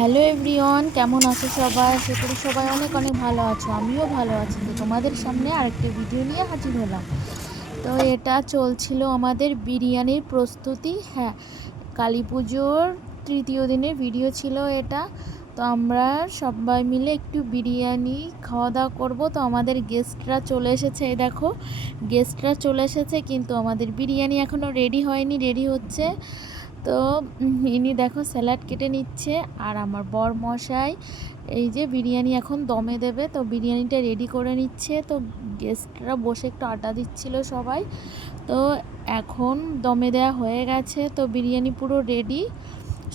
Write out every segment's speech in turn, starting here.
Hello everyone, কেমন আছো সবাই? আশা করি সবাই অনেক অনেক ভালো আছো। আমিও ভালো আছি। তো তোমাদের সামনে আরেকটা ভিডিও নিয়ে হাজির হলাম। তো এটা চলছিল আমাদের বিরিয়ানির প্রস্তুতি। হ্যাঁ, কালী পুজোর তৃতীয় দিনের ভিডিও ছিল এটা। তো আমরা সবাই মিলে একটু বিরিয়ানি খাওয়া দাওয়া করবো। তো আমাদের গেস্টরা চলে এসেছে, এই দেখো গেস্টরা চলে এসেছে, কিন্তু আমাদের বিরিয়ানি এখনও রেডি হয়নি, রেডি হচ্ছে। তো ইনি দেখো স্যালাড কেটে নিচ্ছে, আর আমার বর মশাই এই যে বিরিয়ানি এখন দমে দেবে, তো বিরিয়ানিটা রেডি করে নিচ্ছে। তো গেস্টরা বসে একটু আড্ডা দিচ্ছিল সবাই। তো এখন দমে দেওয়া হয়ে গেছে, তো বিরিয়ানি পুরো রেডি,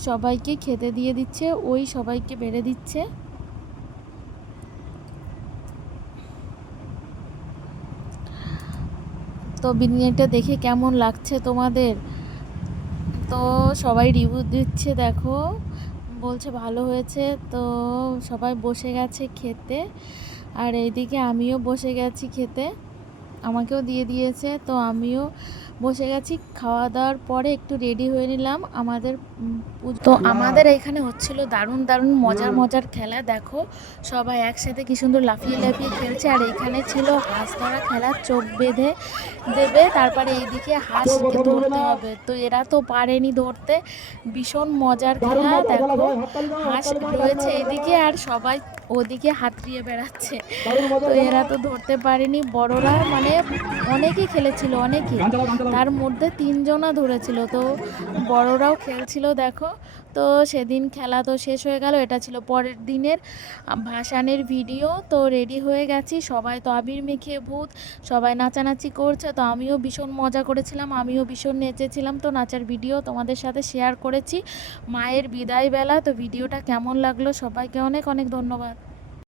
সবাইকে খেতে দিয়ে দিচ্ছে, ওই সবাইকে বেড়ে দিচ্ছে। তো বিরিয়ানিটা দেখে কেমন লাগছে তোমাদের? তো সবাই রিভিউ দিচ্ছে, দেখো বলছে ভালো হয়েছে। তো সবাই বসে গেছে খেতে, আর এইদিকে আমিও বসে গেছি খেতে, আমাকেও দিয়ে দিয়েছে। তো আমিও বসে গেছি। খাওয়া দাওয়ার পরে একটু রেডি হয়ে নিলাম আমাদের তো আমাদের এখানে হচ্ছিল দারুণ দারুণ মজার মজার খেলা। দেখো সবাই একসাথে কি সুন্দর লাফিয়ে লাফিয়ে খেলছে। আর এইখানে ছিল হাঁস ধরা খেলা, চোখ বেঁধে দেবে, তারপরে এইদিকে হাঁসকে ধরতে হবে। তো এরা তো পারেনি ধরতে, ভীষণ মজার খেলা। দেখো হাঁস রয়েছে এইদিকে আর সবাই ওদিকে হাতড়িয়ে বেড়াচ্ছে। তো এরা তো ধরতে পারেনি, বড়রা মানে অনেকেই খেলেছিল, অনেকেই, তার মধ্যে 3জনা ধরেছিল। তো বড়রাও খেলছিল দেখো। তো সেদিন খেলা তো শেষ হয়ে গেল, এটা ছিল পরের দিনের ভাসানের ভিডিও। তো রেডি হয়ে গেছি, সবাই তো আবির মেখে ভূত, সবাই নাচানাচি করছে। তো আমিও ভীষণ মজা করেছিলাম, আমিও ভীষণ নেচেছিলাম। তো নাচার ভিডিও তোমাদের সাথে শেয়ার করেছি। মায়ের বিদায় বেলা। তো ভিডিওটা কেমন লাগলো? সবাইকে অনেক অনেক ধন্যবাদ।